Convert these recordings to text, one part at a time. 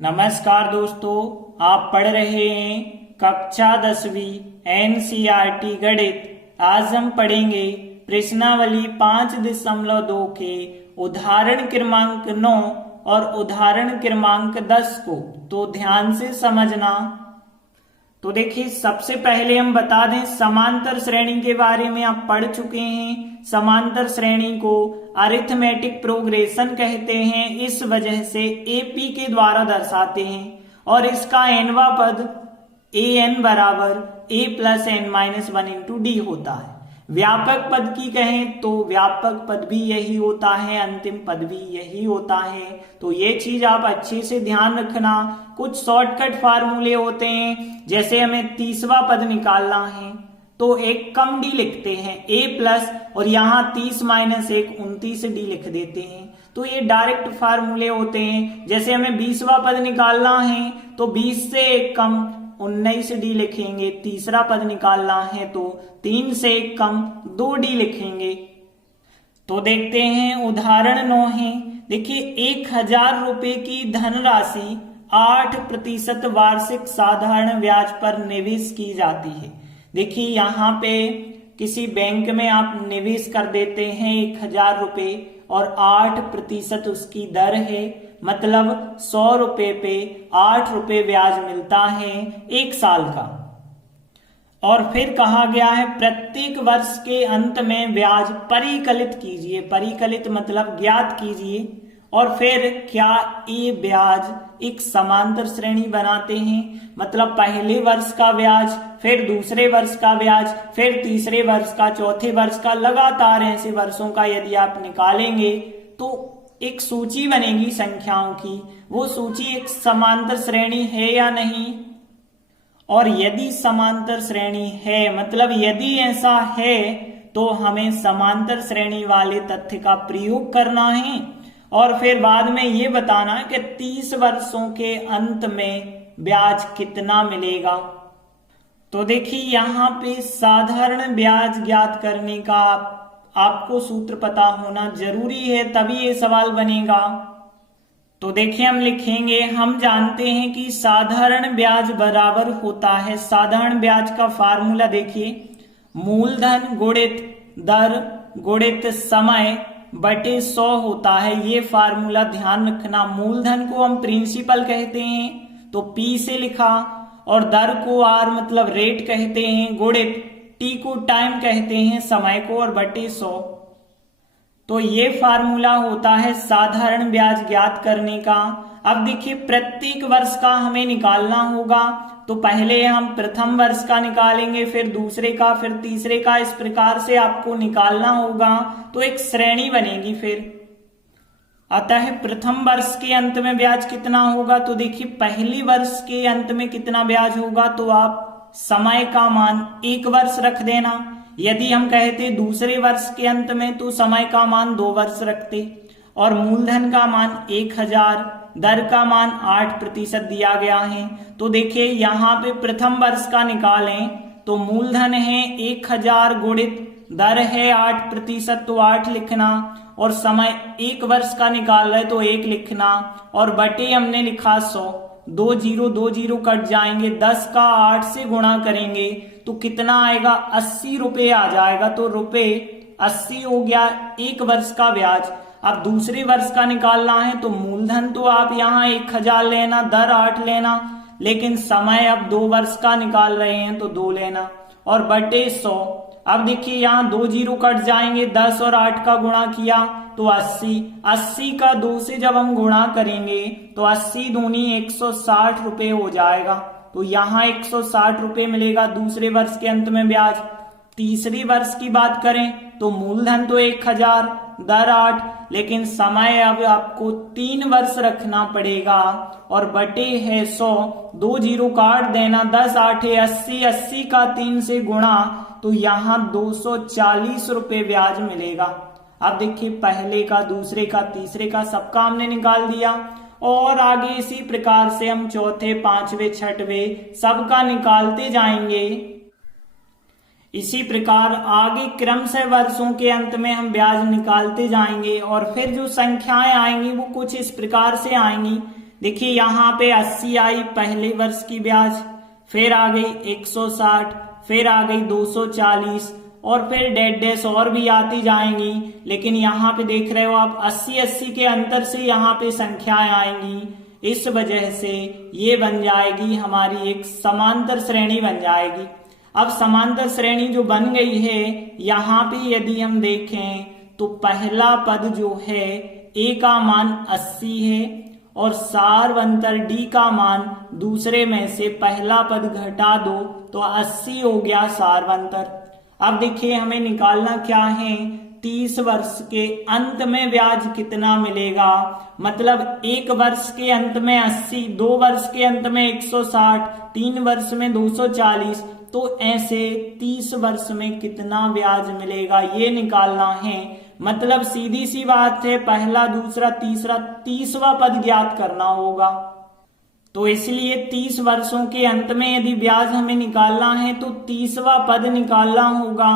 नमस्कार दोस्तों, आप पढ़ रहे हैं कक्षा 10वीं एनसीईआरटी गणित। आज हम पढ़ेंगे प्रश्नावली 5.2 के उदाहरण क्रमांक 9 और उदाहरण क्रमांक 10 को। तो ध्यान से समझना। तो देखिए, सबसे पहले हम बता दें, समांतर श्रेणी के बारे में आप पढ़ चुके हैं। समांतर श्रेणी को अरिथमेटिक प्रोग्रेशन कहते हैं, इस वजह से एपी के द्वारा दर्शाते हैं और इसका एनवा पद ए एन बराबर a plus n minus 1 into d होता है। व्यापक पद की कहें तो व्यापक पद भी यही होता है, अंतिम पद भी यही होता है। तो ये चीज आप अच्छे से ध्यान रखना। कुछ शॉर्टकट फार्मूले होते हैं, जैसे हमें 30वां पद निकालना है तो एक कम डी लिखते हैं ए प्लस, और यहाँ 30 माइनस 1 29 डी लिख देते हैं। तो ये डायरेक्ट फार्मूले होते हैं। जैसे हमें 20वां पद निकालना है तो 20 से 1 कम 19 डी लिखेंगे। तीसरा पद निकालना है तो 3 से 1 कम 2 डी लिखेंगे। तो देखते हैं, उदाहरण 9 है। देखिए, 1000 रुपए की धनराशि 8% वार्षिक साधारण ब्याज पर निवेश की जाती है। देखिए, यहाँ पे किसी बैंक में आप निवेश कर देते हैं 1000 रुपए और 8% उसकी दर है, मतलब 100 रुपए पे 8 रुपए ब्याज मिलता है 1 साल का। और फिर कहा गया है प्रत्येक वर्ष के अंत में ब्याज परिकलित कीजिए। परिकलित मतलब ज्ञात कीजिए। और फिर क्या ये ब्याज एक समांतर श्रेणी बनाते हैं, मतलब पहले वर्ष का ब्याज, फिर दूसरे वर्ष का ब्याज, फिर तीसरे वर्ष का, चौथे वर्ष का, लगातार ऐसे वर्षों का यदि आप निकालेंगे तो एक सूची बनेगी संख्याओं की। वो सूची एक समांतर श्रेणी है या नहीं। और यदि समांतर श्रेणी है, मतलब यदि ऐसा है, तो हमें समांतर श्रेणी वाले तथ्य का प्रयोग करना है और फिर बाद में ये बताना है कि 30 वर्षों के अंत में ब्याज कितना मिलेगा। तो देखिए, यहाँ पे साधारण ब्याज ज्ञात करने का आपको सूत्र पता होना जरूरी है, तभी ये सवाल बनेगा। तो देखिए, हम लिखेंगे, हम जानते हैं कि साधारण ब्याज बराबर होता है, साधारण ब्याज का फार्मूला देखिए, मूलधन गुणित दर गुणित समय बटे 100 होता है। ये फार्मूला ध्यान रखना। मूलधन को हम प्रिंसिपल कहते हैं तो पी से लिखा, और दर को आर मतलब रेट कहते हैं, गुणित टी को टाइम कहते हैं, समय को, और बटे 100। तो ये फार्मूला होता है साधारण ब्याज ज्ञात करने का। अब देखिए, प्रत्येक वर्ष का हमें निकालना होगा, तो पहले हम प्रथम वर्ष का निकालेंगे, फिर दूसरे का, फिर तीसरे का, इस प्रकार से आपको निकालना होगा। तो एक श्रेणी बनेगी फिर। अतः प्रथम वर्ष के अंत में ब्याज कितना होगा, तो देखिए, पहले वर्ष के अंत में कितना ब्याज होगा, तो आप समय का मान 1 वर्ष रख देना। यदि हम कहते दूसरे वर्ष के अंत में, तो समय का मान 2 वर्ष रखते, और मूलधन का मान 1000, दर का मान 8% दिया गया है। तो देखिए, यहाँ पे प्रथम वर्ष का निकालें तो मूलधन है 1000 गुणित दर है 8%, तो 8 लिखना, और समय 1 वर्ष का निकाल रहे तो 1 लिखना, और बटे हमने लिखा 100। 2 0 कट जाएंगे, 10 का 8 से गुणा करेंगे तो कितना आएगा, 80 रुपए आ जाएगा। तो रुपए 80 हो गया 1 वर्ष का ब्याज। अब दूसरे वर्ष का निकालना है तो मूलधन तो आप यहाँ 1000 लेना, दर 8 लेना, लेकिन समय अब 2 वर्ष का निकाल रहे हैं तो 2 लेना, और बटे 100। अब देखिए, यहाँ 2 0 कट जाएंगे, 10 और 8 का गुणा किया तो 80। 80 का 2 से जब हम गुणा करेंगे तो 80 दूनी 160 रुपए हो जाएगा। तो यहाँ 160 रुपए मिलेगा दूसरे वर्ष के अंत में ब्याज। तीसरी वर्ष की बात करें तो मूलधन तो 1000, दर 8, लेकिन समय अब आपको 3 वर्ष रखना पड़ेगा, और बटे है 100। 2 0 काट देना, 10 8 80, 80 का 3 से गुणा, तो यहाँ 240 रुपए ब्याज मिलेगा। अब देखिए, पहले का, दूसरे का, तीसरे का, सबका हमने निकाल दिया, और आगे इसी प्रकार से हम चौथे, पांचवे, छठवे सबका निकालते जाएंगे। इसी प्रकार आगे क्रमशः वर्षों के अंत में हम ब्याज निकालते जाएंगे, और फिर जो संख्याएं आएंगी वो कुछ इस प्रकार से आएंगी। देखिए यहाँ पे 80 आई पहले वर्ष की ब्याज, फिर आ गई 160, फिर आ गई 240 और फिर डेड डैश और भी आती जाएंगी। लेकिन यहाँ पे देख रहे हो आप 80-80 के अंतर से यहाँ पे संख्याएं आएंगी, इस वजह से ये बन जाएगी हमारी एक समांतर श्रेणी बन जाएगी। अब समांतर श्रेणी जो बन गई है, यहाँ पे यदि हम देखें तो पहला पद जो है ए का मान 80 है और सारवंतर डी का मान दूसरे में से पहला पद घटा दो तो 80 हो गया सारवंतर। अब देखिए हमें निकालना क्या है, 30 वर्ष के अंत में ब्याज कितना मिलेगा, मतलब एक वर्ष के अंत में 80, 2 वर्ष के अंत में 160, 3 वर्ष में 240, तो ऐसे 30 वर्ष में कितना ब्याज मिलेगा ये निकालना है। मतलब सीधी सी बात है, पहला दूसरा तीसरा 30वां पद ज्ञात करना होगा। तो इसलिए 30 वर्षों के अंत में यदि ब्याज हमें निकालना है तो 30वां पद निकालना होगा।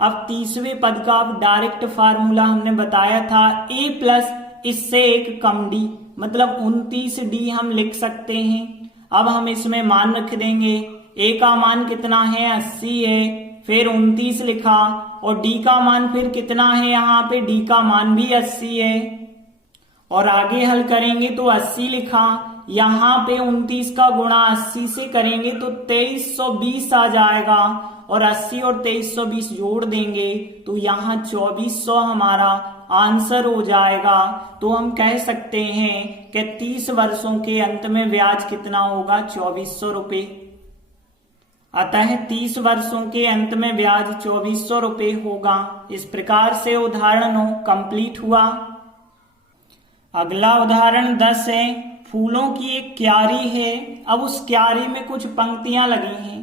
अब 30वें पद का अब डायरेक्ट फार्मूला हमने बताया था, ए प्लस इससे एक कम डी, मतलब 29 डी हम लिख सकते हैं। अब हम इसमें मान रख देंगे, ए का मान कितना है 80 है, फिर 29 लिखा और डी का मान फिर कितना है, यहाँ पे डी का मान भी 80 है और आगे हल करेंगे तो 80 लिखा, यहाँ पे 29 का गुणा 80 से करेंगे तो 2320 आ जाएगा और 80 और 2320 जोड़ देंगे तो यहाँ 2400 हमारा आंसर हो जाएगा। तो हम कह सकते हैं कि 30 वर्षों के अंत में ब्याज कितना होगा, 2400 रुपए। अतः 30 वर्षों के अंत में ब्याज 2400 रुपए होगा। इस प्रकार से उदाहरण 9 कंप्लीट हुआ। अगला उदाहरण 10 है, फूलों की एक क्यारी है। अब उस क्यारी में कुछ पंक्तियां लगी हैं।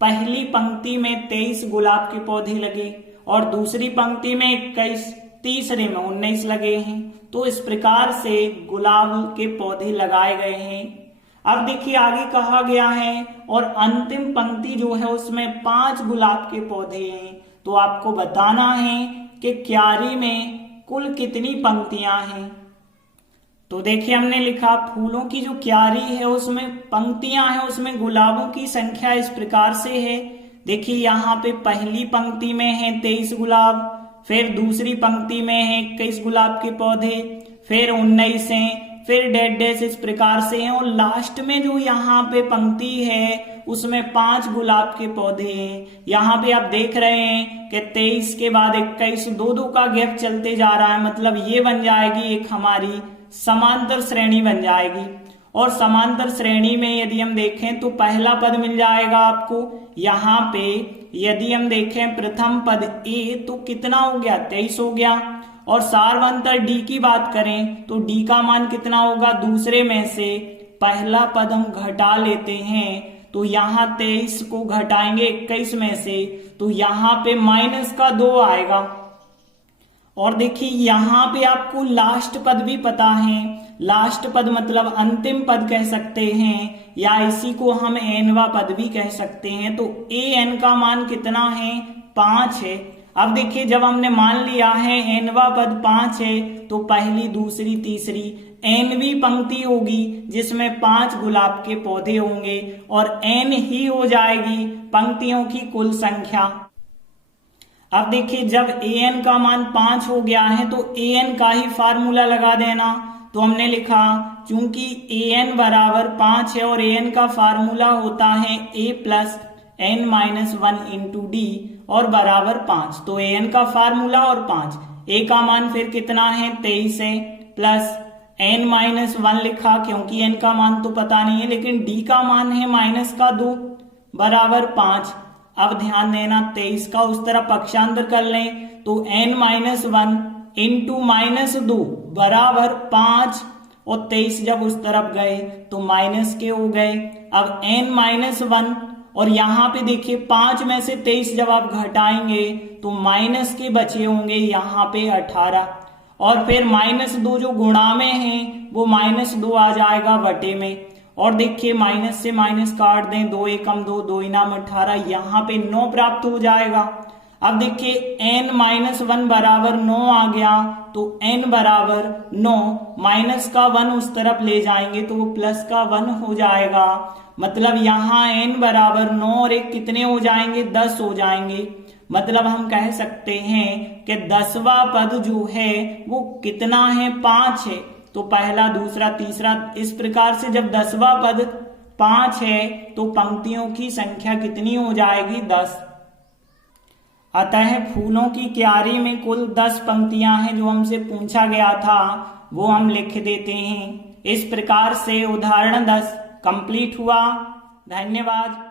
पहली पंक्ति में 23 गुलाब के पौधे लगे और दूसरी पंक्ति में 21, तीसरे में 19 लगे हैं। तो इस प्रकार से गुलाब के पौधे लगाए गए हैं। अब देखिए आगे कहा गया है और अंतिम पंक्ति जो है उसमें 5 गुलाब के पौधे हैं। तो आपको बताना है कि क्यारी में कुल कितनी पंक्तियां हैं। तो देखिए हमने लिखा फूलों की जो क्यारी है उसमें पंक्तियां हैं, उसमें गुलाबों की संख्या इस प्रकार से है। देखिए यहाँ पे पहली पंक्ति में है 23 गुलाब, फिर दूसरी पंक्ति में है 21 गुलाब के पौधे, फिर 19 हैं, फिर डेड डैश इस प्रकार से हैं और लास्ट में जो यहाँ पे पंक्ति है उसमें 5 गुलाब के पौधे हैं। यहाँ पे आप देख रहे हैं कि 23 के बाद 21, 2-2 का गैप चलते जा रहा है, मतलब ये बन जाएगी एक हमारी समांतर श्रेणी बन जाएगी। और समांतर श्रेणी में यदि हम देखें तो पहला पद मिल जाएगा आपको। यहाँ पे यदि हम देखें प्रथम पद ए तो कितना हो गया, 23 हो गया। और सारवंतर डी की बात करें तो डी का मान कितना होगा, दूसरे में से पहला पद हम घटा लेते हैं तो यहाँ 23 को घटाएंगे 21 में से तो यहाँ पे माइनस का 2 आएगा। और देखिए यहाँ पे आपको लास्ट पद भी पता है, लास्ट पद मतलब अंतिम पद कह सकते हैं या इसी को हम एनवा पद भी कह सकते हैं। तो ए एन का मान कितना है, 5 है। अब देखिए जब हमने मान लिया है एनवा पद 5 है तो पहली दूसरी तीसरी एनवी पंक्ति होगी जिसमें 5 गुलाब के पौधे होंगे और एन ही हो जाएगी पंक्तियों की कुल संख्या। अब देखिए जब ए एन का मान 5 हो गया है तो ए एन का ही फार्मूला लगा देना। तो हमने लिखा चूंकि ए एन बराबर 5 है और ए एन का फार्मूला होता है a plus n minus 1 into d और बराबर 5। तो ए एन का फार्मूला और 5, ए का मान फिर कितना है 23 है, प्लस एन माइनस 1 लिखा क्योंकि एन का मान तो पता नहीं है, लेकिन डी का मान है माइनस का 2 बराबर 5। अब ध्यान देना 23 का उस तरफ पक्षांतर कर लें तो n माइनस 1 इंटू माइनस 2 बराबर 5 और 23 जब उस तरफ गए तो माइनस के हो गए। अब n माइनस 1 और यहाँ पे देखिए 5 में से 23 जब आप घटाएंगे तो माइनस के बचे होंगे यहाँ पे 18 और फिर माइनस 2 जो गुणा में है वो माइनस 2 आ जाएगा बटे में। और देखिए माइनस से माइनस काट दें, 2 एकम 2, 2 इनाम 18, यहाँ पे 9 प्राप्त हो जाएगा। अब देखिए n-1 बराबर 9 आ गया, तो n बराबर 9, माइनस का 1 उस तरफ ले जाएंगे तो वो प्लस का 1 हो जाएगा। मतलब यहाँ n बराबर 9 और एक कितने हो जाएंगे, 10 हो जाएंगे। मतलब हम कह सकते हैं कि 10वां पद जो है वो कितना है, 5 है। तो पहला, दूसरा, तीसरा, इस प्रकार से जब 10वां पद 5 है तो पंक्तियों की संख्या कितनी हो जाएगी, 10। अतः फूलों की क्यारी में कुल 10 पंक्तियां हैं जो हमसे पूछा गया था, वो हम लिख देते हैं। इस प्रकार से उदाहरण 10 कंप्लीट हुआ। धन्यवाद।